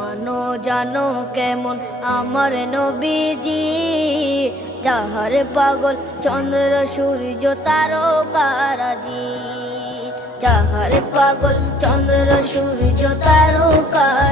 মানো জানো কেমন আমার নবীজি, যাহার পাগল চন্দ্র সূর্য তারকারাজি, যাহার পাগল চন্দ্র সূর্য তারকারাজি।